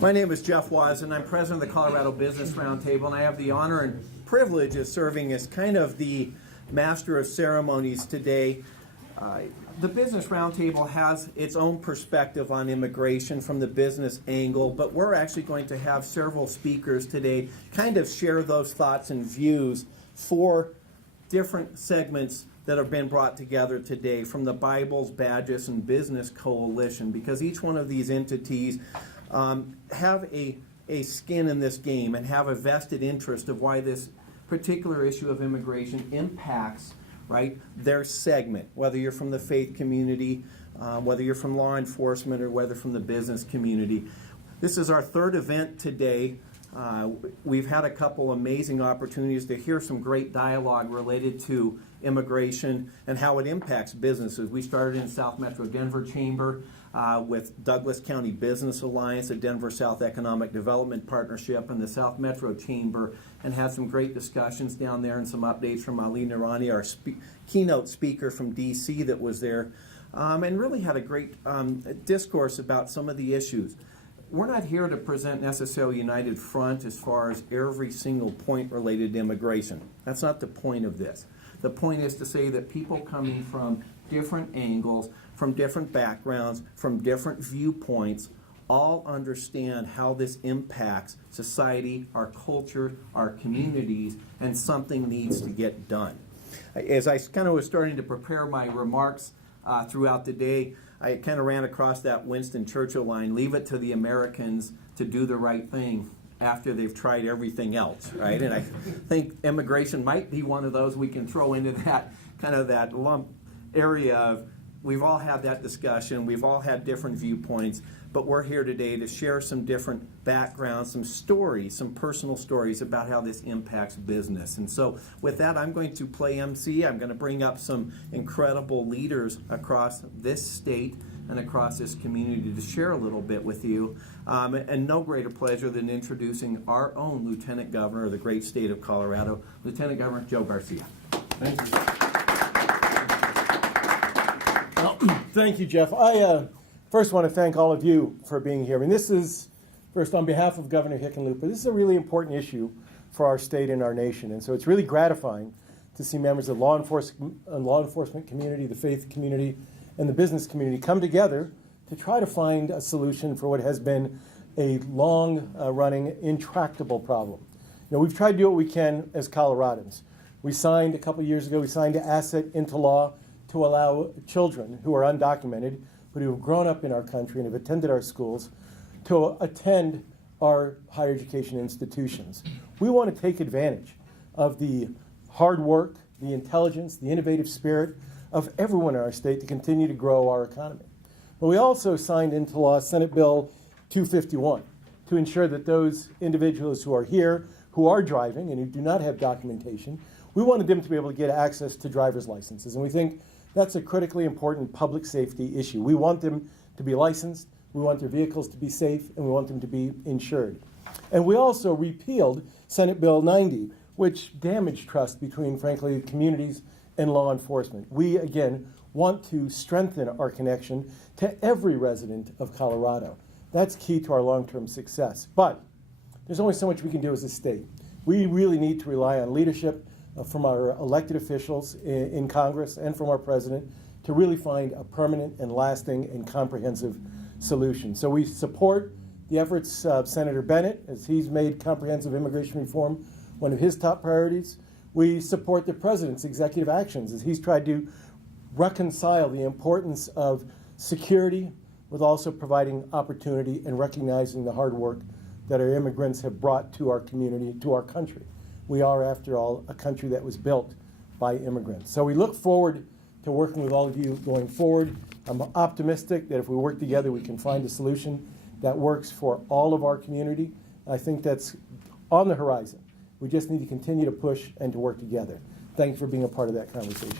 My name is Jeff Waz, and I'm president of the Colorado Business Roundtable, and I have the honor and privilege of serving as kind of the master of ceremonies today. The Business Roundtable has its own perspective on immigration from the business angle, but we're actually going to have several speakers today kind of share those thoughts and views for different segments that have been brought together today from the Bibles, Badges, and Business Coalition, because each one of these entities have a skin in this game and have a vested interest of why this particular issue of immigration impacts their segment, whether you're from the faith community, whether you're from law enforcement, or whether from the business community. This is our third event today. We've had a couple amazing opportunities to hear some great dialogue related to immigration and how it impacts businesses. We started in South Metro Denver Chamber with Douglas County Business Alliance, a Denver South Economic Development Partnership, and the South Metro Chamber, and had some great discussions down there and some updates from Ali Noorani, our keynote speaker from D.C. that was there, and really had a great discourse about some of the issues. We're not here to present necessarily a united front as far as every single point related to immigration. That's not the point of this. The point is to say that people coming from different angles, from different backgrounds, from different viewpoints, all understand how this impacts society, our culture, our communities, and something needs to get done. As I kind of was starting to prepare my remarks throughout the day, I kind of ran across that Winston Churchill line, leave it to the Americans to do the right thing after they've tried everything else, right? And I think immigration might be one of those we can throw into that kind of that lump area of we've all had that discussion, we've all had different viewpoints, but we're here today to share some different backgrounds, some stories, some personal stories about how this impacts business. And so with that, I'm going to play MC. I'm going to bring up some incredible leaders across this state and across this community to share a little bit with you. And no greater pleasure than introducing our own Lieutenant Governor of the great state of Colorado, Lieutenant Governor Joe Garcia. Thank you. Thank you, Jeff. I first want to thank all of you for being here. I mean, this is, first on behalf of Governor Hickenlooper, this is a really important issue for our state and our nation. And so it's really gratifying to see members of the law enforcement community, the faith community, and the business community come together to try to find a solution for what has been a long-running, intractable problem. You know, we've tried to do what we can as Coloradans. We signed a couple years ago, we signed an asset into law to allow children who are undocumented, but who have grown up in our country and have attended our schools, to attend our higher education institutions. We want to take advantage of the hard work, the intelligence, the innovative spirit of everyone in our state to continue to grow our economy. But we also signed into law Senate Bill 251 to ensure that those individuals who are here, who are driving and who do not have documentation, we wanted them to be able to get access to driver's licenses. And we think that's a critically important public safety issue. We want them to be licensed, we want their vehicles to be safe, and we want them to be insured. And we also repealed Senate Bill 90, which damaged trust between, frankly, communities and law enforcement. We, again, want to strengthen our connection to every resident of Colorado. That's key to our long-term success. But there's only so much we can do as a state. We really need to rely on leadership from our elected officials in Congress and from our president to really find a permanent and lasting and comprehensive solution. So we support the efforts of Senator Bennett as he's made comprehensive immigration reform one of his top priorities. We support the president's executive actions as he's tried to reconcile the importance of security with also providing opportunity and recognizing the hard work that our immigrants have brought to our community, to our country. We are, after all, a country that was built by immigrants. So we look forward to working with all of you going forward. I'm optimistic that if we work together, we can find a solution that works for all of our community. I think that's on the horizon. We just need to continue to push and to work together. Thank you for being a part of that conversation.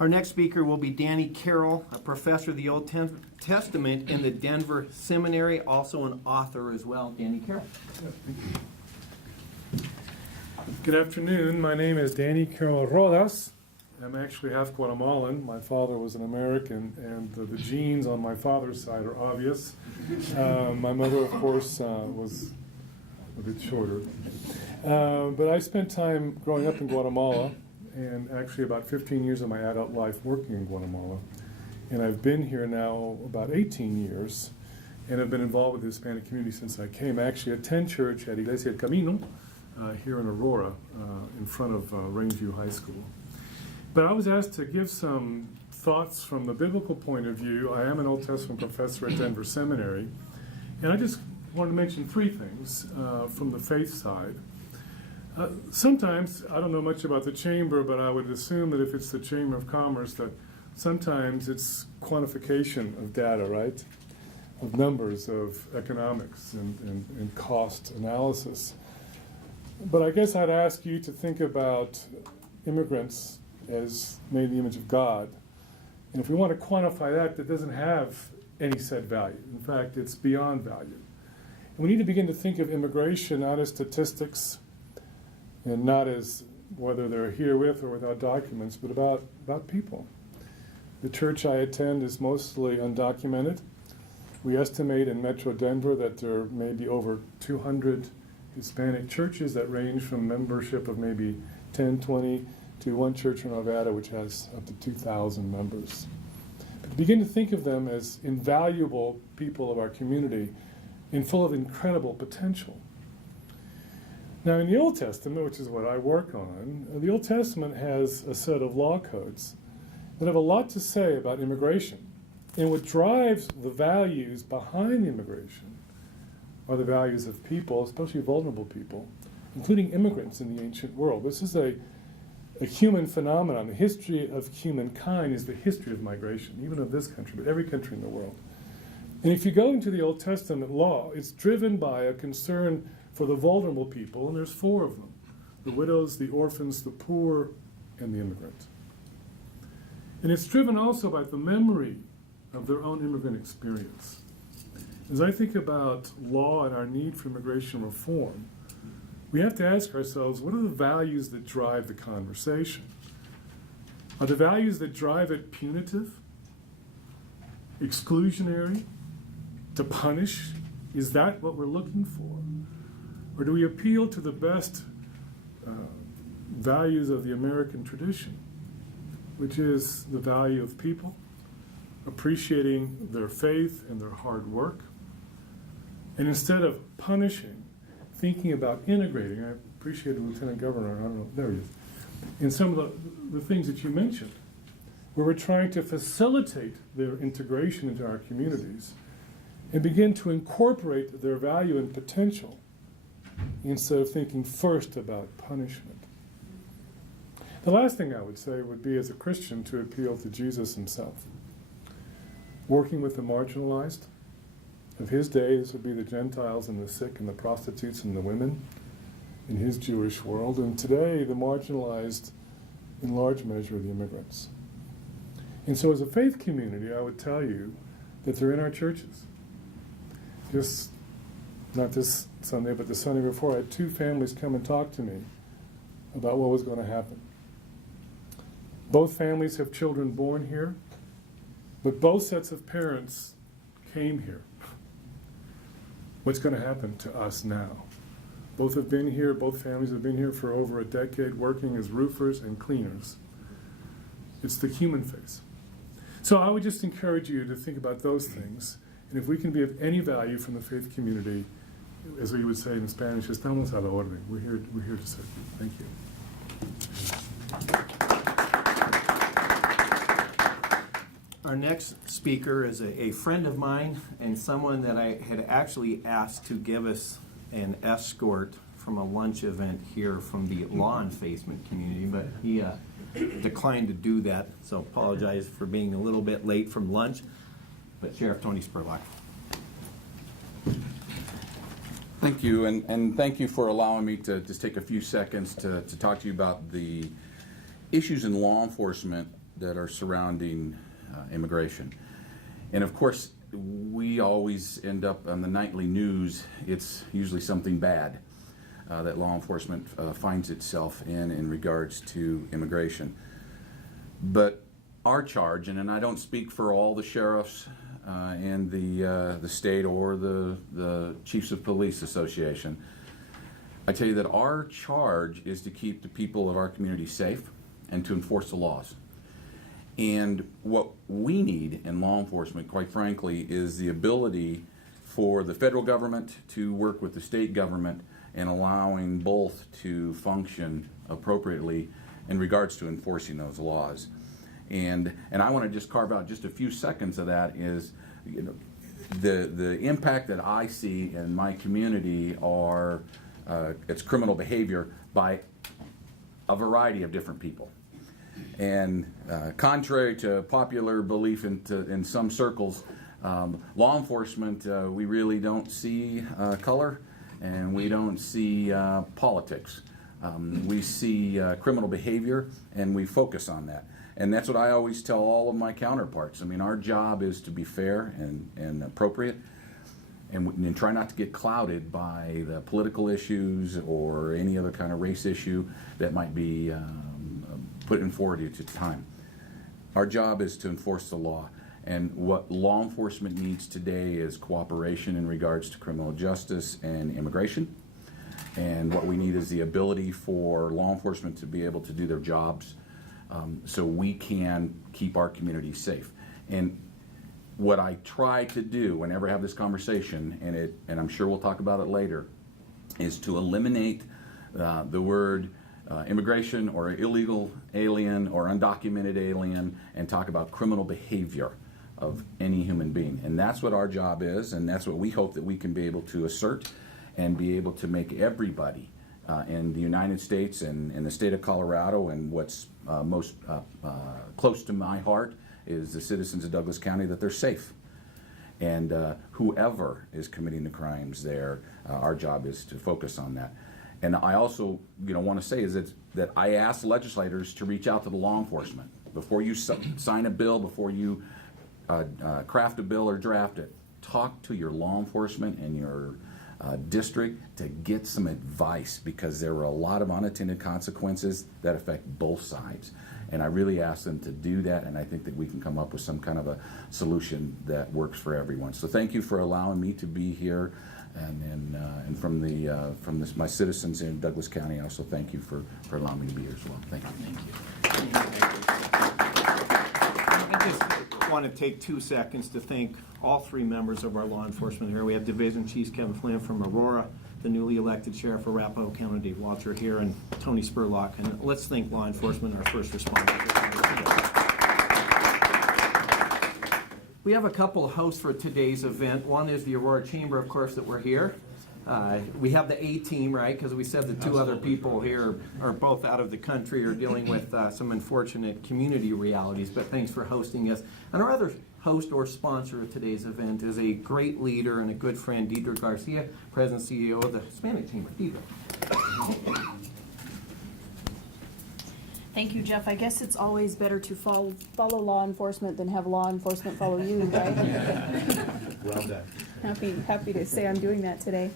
Our next speaker will be Danny Carroll, a professor of the Old Testament in the Denver Seminary, also an author as well. Danny Carroll. Good afternoon. My name is Danny Carroll Rodas. am actually half Guatemalan. My father was an American, and the genes on my father's side are obvious. My mother, of course, was a bit shorter. But I spent time growing up in Guatemala, and actually about 15 years of my adult life working in Guatemala. And I've been here now about 18 years, and I've been involved with the Hispanic community since I came. I actually attend church at Iglesia del Camino here in Aurora, in front of Rangeview High School. But I was asked to give some thoughts from the biblical point of view. I am an Old Testament professor at Denver Seminary, and I just wanted to mention three things from the faith side. Sometimes, I don't know much about the chamber, but I would assume that if it's the Chamber of Commerce, that sometimes it's quantification of data, right? Of numbers, of economics, and cost analysis. But I guess I'd ask you to think about immigrants as made in the image of God. And if we want to quantify that, that doesn't have any set value. In fact, it's beyond value. And we need to begin to think of immigration not as statistics and not as whether they're here with or without documents, but about people. The church I attend is mostly undocumented. We estimate in Metro Denver that there may be over 200 Hispanic churches that range from membership of maybe 10, 20, to one church in Nevada which has up to 2,000 members. But to begin to think of them as invaluable people of our community and full of incredible potential. Now in the Old Testament, which is what I work on, the Old Testament has a set of law codes that have a lot to say about immigration. And what drives the values behind immigration are the values of people, especially vulnerable people, including immigrants in the ancient world. This is a human phenomenon. The history of humankind is the history of migration, even of this country, but every country in the world. And if you go into the Old Testament law, it's driven by a concern for the vulnerable people, and there's four of them: the widows, the orphans, the poor, and the immigrant. And it's driven also by the memory of their own immigrant experience. As I think about law and our need for immigration reform, we have to ask ourselves, what are the values that drive the conversation? Are the values that drive it punitive, exclusionary, to punish? Is that what we're looking for? Or do we appeal to the best values of the American tradition, which is the value of people, appreciating their faith and their hard work, and instead of punishing, thinking about integrating? I appreciate the Lieutenant Governor, I don't know, there he is, in some of the things that you mentioned, where we're trying to facilitate their integration into our communities and begin to incorporate their value and potential instead of thinking first about punishment. The last thing I would say would be, as a Christian, to appeal to Jesus himself. Working with the marginalized of his day, this would be the Gentiles and the sick and the prostitutes and the women in his Jewish world. And today, the marginalized, in large measure, are the immigrants. And so as a faith community, I would tell you that they're in our churches. Just, not this Sunday, but the Sunday before, I had two families come and talk to me about what was going to happen. Both families have children born here, but both sets of parents came here. What's going to happen to us now? Both have been here, both families have been here for over a decade, working as roofers and cleaners. It's the human face. So I would just encourage you to think about those things. And if we can be of any value from the faith community, as we would say in Spanish, estamos a la orden. We're here to serve you. Thank you. Our next speaker is a friend of mine and someone that I had actually asked to give us an escort from a lunch event here from the law enforcement community, but he declined to do that, so apologize for being a little bit late from lunch. But Sheriff Tony Spurlock. Thank you, and thank you for allowing me to just take a few seconds to talk to you about the issues in law enforcement that are surrounding immigration. And of course, we always end up on the nightly news. It's usually something bad that law enforcement finds itself in regards to immigration. But our charge, and I don't speak for all the sheriffs and the state or the Chiefs of Police Association, I tell you that our charge is to keep the people of our community safe and to enforce the laws. And what we need in law enforcement, quite frankly, is the ability for the federal government to work with the state government and allowing both to function appropriately in regards to enforcing those laws. And I want to just carve out just a few seconds of that is, you know, the impact that I see in my community are it's criminal behavior by a variety of different people. And contrary to popular belief in some circles, law enforcement, we really don't see color and we don't see politics. We see criminal behavior and we focus on that. And that's what I always tell all of my counterparts. I mean, our job is to be fair and appropriate and try not to get clouded by the political issues or any other kind of race issue that might be put forward at the time. Our job is to enforce the law. And what law enforcement needs today is cooperation in regards to criminal justice and immigration. And what we need is the ability for law enforcement to be able to do their jobs so we can keep our community safe. And what I try to do whenever I have this conversation, and I'm sure we'll talk about it later, is to eliminate the word immigration or illegal alien or undocumented alien and talk about criminal behavior of any human being. And that's what our job is, and that's what we hope that we can be able to assert and be able to make everybody in the United States and in the state of Colorado, and what's most close to my heart is the citizens of Douglas County, that they're safe. And whoever is committing the crimes there, our job is to focus on that. And I also, want to say is that I ask legislators to reach out to the law enforcement before you sign a bill, before you craft a bill or draft it. Talk to your law enforcement and your district to get some advice, because there are a lot of unintended consequences that affect both sides. And I really ask them to do that, and I think that we can come up with some kind of a solution that works for everyone. So thank you for allowing me to be here, and from my citizens in Douglas County, I also thank you for allowing me to be here as well. Thank you. I just want to take 2 seconds to thank all 3 members of our law enforcement here. We have Division Chief Kevin Flynn from Aurora, the newly elected Sheriff of Arapahoe County, Dave Walter here, and Tony Spurlock. And let's thank law enforcement, our first responders. We have a couple of hosts for today's event. One is the Aurora Chamber, of course, that we're here. We have the A team, right? Because we said the 2 other people here are both out of the country or dealing with some unfortunate community realities. But thanks for hosting us. And our other host or sponsor of today's event is a great leader and a good friend, Deidre Garcia, President and CEO of the Hispanic Chamber. Deidre. Thank you, Jeff. I guess it's always better to follow law enforcement than have law enforcement follow you, right? Well done. Happy to say I'm doing that today.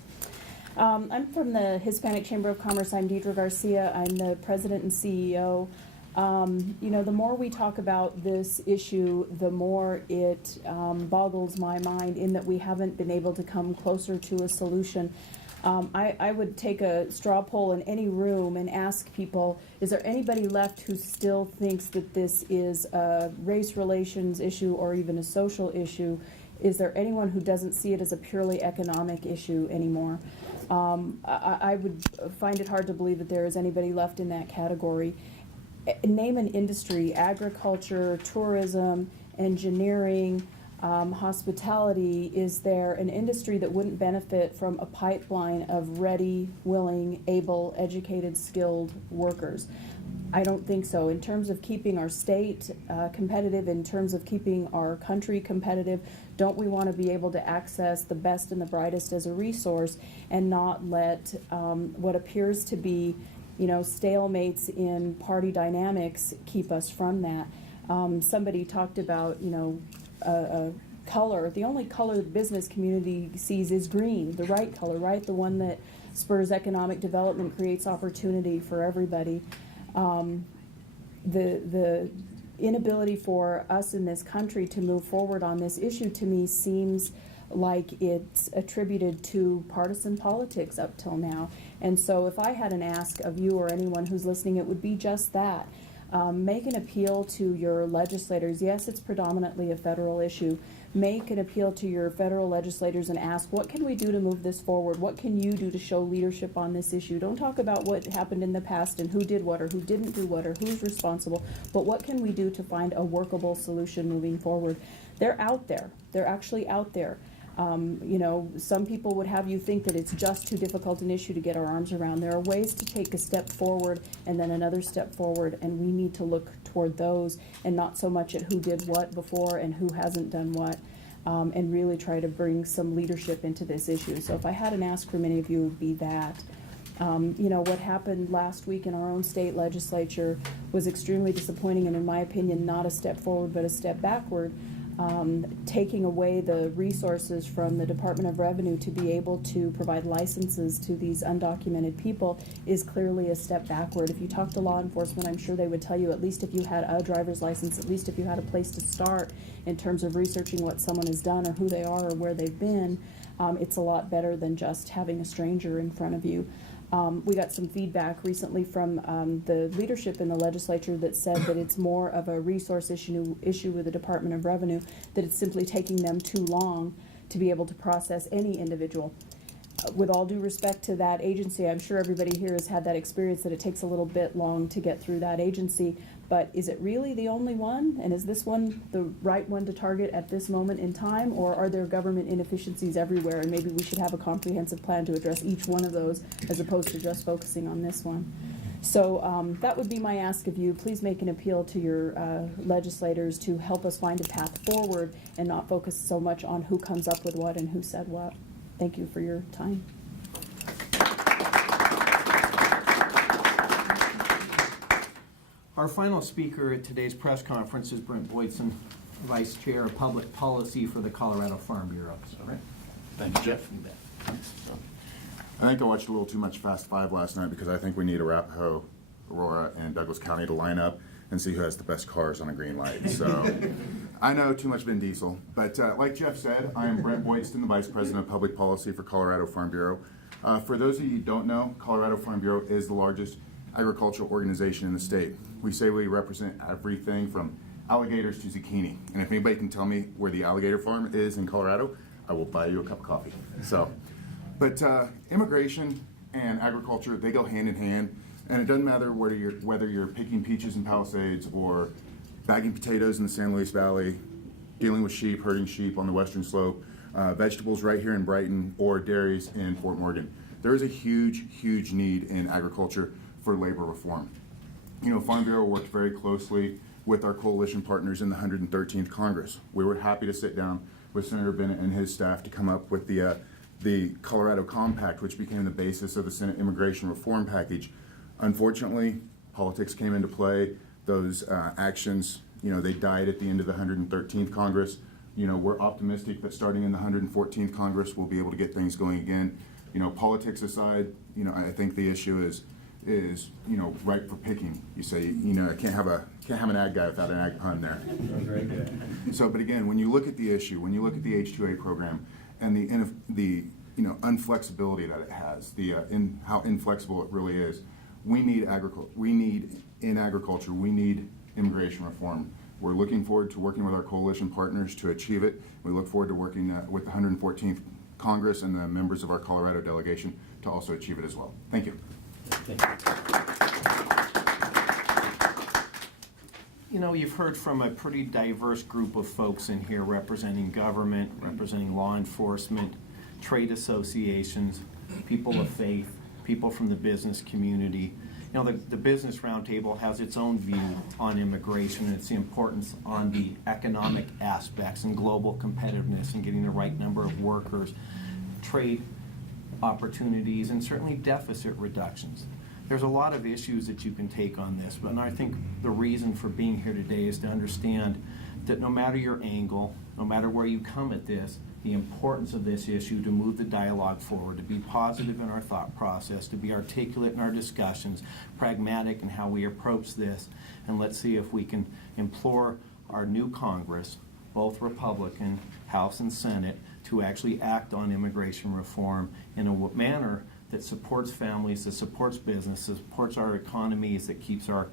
I'm from the Hispanic Chamber of Commerce. I'm Deidre Garcia. I'm the president and CEO. The more we talk about this issue, the more it boggles my mind in that we haven't been able to come closer to a solution. I would take a straw poll in any room and ask people, is there anybody left who still thinks that this is a race relations issue or even a social issue? Is there anyone who doesn't see it as a purely economic issue anymore? I would find it hard to believe that there is anybody left in that category. Name an industry: agriculture, tourism, engineering, hospitality. Is there an industry that wouldn't benefit from a pipeline of ready, willing, able, educated, skilled workers? I don't think so. In terms of keeping our state competitive, in terms of keeping our country competitive, don't we want to be able to access the best and the brightest as a resource and not let what appears to be stalemates in party dynamics keep us from that? Somebody talked about, color. The only color the business community sees is green, the right color, right? The one that spurs economic development, creates opportunity for everybody. The inability for us in this country to move forward on this issue, to me, seems like it's attributed to partisan politics up till now. And so if I had an ask of you or anyone who's listening, it would be just that. Make an appeal to your legislators. Yes, it's predominantly a federal issue. Make an appeal to your federal legislators and ask, what can we do to move this forward? What can you do to show leadership on this issue? Don't talk about what happened in the past and who did what or who didn't do what or who's responsible, but what can we do to find a workable solution moving forward? They're out there. They're actually out there. You know, some people would have you think that it's just too difficult an issue to get our arms around. There are ways to take a step forward and then another step forward, and we need to look toward those and not so much at who did what before and who hasn't done what, and really try to bring some leadership into this issue. So if I had an ask for many of you, it would be that. You know, what happened last week in our own state legislature was extremely disappointing and, in my opinion, not a step forward but a step backward. Taking away the resources from the Department of Revenue to be able to provide licenses to these undocumented people is clearly a step backward. If you talk to law enforcement, I'm sure they would tell you, at least if you had a driver's license, at least if you had a place to start in terms of researching what someone has done or who they are or where they've been, it's a lot better than just having a stranger in front of you. We got some feedback recently from the leadership in the legislature that said that it's more of a resource issue with the Department of Revenue, that it's simply taking them too long to be able to process any individual. With all due respect to that agency, I'm sure everybody here has had that experience that it takes a little bit long to get through that agency, but is it really the only one? And is this one the right one to target at this moment in time, or are there government inefficiencies everywhere, and maybe we should have a comprehensive plan to address each one of those as opposed to just focusing on this one? So that would be my ask of you. Please make an appeal to your legislators to help us find a path forward and not focus so much on who comes up with what and who said what. Thank you for your time. Our final speaker at today's press conference is Brent Benson, Vice Chair of Public Policy for the Colorado Farm Bureau. So, Brent. Thank you, Jeff. I think I watched a little too much Fast Five last night because I think we need Arapahoe, Aurora, and Douglas County to line up and see who has the best cars on a green light. So I know too much Vin Diesel, but like Jeff said, I am Brent Benson, the Vice President of Public Policy for Colorado Farm Bureau. For those of you who don't know, Colorado Farm Bureau is the largest agricultural organization in the state. We say we represent everything from alligators to zucchini. And if anybody can tell me where the alligator farm is in Colorado, I will buy you a cup of coffee. So, but immigration and agriculture, they go hand in hand. And it doesn't matter whether you're picking peaches in Palisades or bagging potatoes in the San Luis Valley, dealing with sheep, herding sheep on the western slope, vegetables right here in Brighton, or dairies in Fort Morgan. There is a huge, huge need in agriculture for labor reform. You know, Farm Bureau worked very closely with our coalition partners in the 113th Congress. We were happy to sit down with Senator Bennett and his staff to come up with the Colorado Compact, which became the basis of the Senate Immigration Reform Package. Unfortunately, politics came into play. Those actions, you know, they died at the end of the 113th Congress. You know, we're optimistic that starting in the 114th Congress, we'll be able to get things going again. You know, politics aside, you know, I think the issue is you know, ripe for picking. You say, you know, I can't have an ag guy without an ag pun there. Very good. So, but again, when you look at the issue, when you look at the H-2A program and the you know, unflexibility that it has, in how inflexible it really is, we need in agriculture, we need immigration reform. We're looking forward to working with our coalition partners to achieve it. We look forward to working with the 114th Congress and the members of our Colorado delegation to also achieve it as well. Thank you. You know, you've heard from a pretty diverse group of folks in here representing government, representing law enforcement, trade associations, people of faith, people from the business community. You know, the Business Roundtable has its own view on immigration and its importance on the economic aspects and global competitiveness and getting the right number of workers, trade opportunities, and certainly deficit reductions. There's a lot of issues that you can take on this, but I think the reason for being here today is to understand that no matter your angle, no matter where you come at this, the importance of this issue, to move the dialogue forward, to be positive in our thought process, to be articulate in our discussions, pragmatic in how we approach this, and let's see if we can implore our new Congress, both Republican, House and Senate, to actually act on immigration reform in a manner that supports families, that supports businesses, supports our economies, that keeps our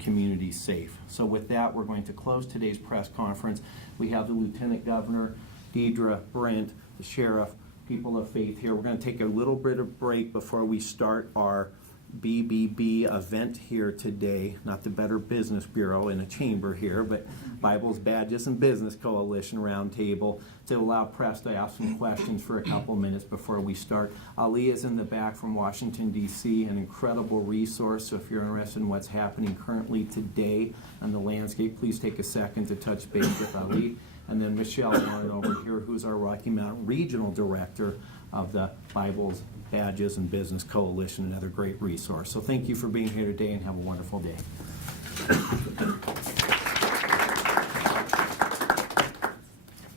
communities safe. So with that, we're going to close today's press conference. We have the Lieutenant Governor, Deidre, Brent, the Sheriff, people of faith here. We're going to take a little bit of break before we start our BBB event here today, not the Better Business Bureau in a chamber here, but Bibles, Badges, and Business Coalition Roundtable, to allow press to ask some questions for a couple minutes before we start. Ali is in the back from Washington, D.C., an incredible resource. So if you're interested in what's happening currently today on the landscape, please take a second to touch base with Ali. And then Michelle Warren over here, who's our Rocky Mountain Regional Director of the Bibles, Badges, and Business Coalition, another great resource. So thank you for being here today, and have a wonderful day.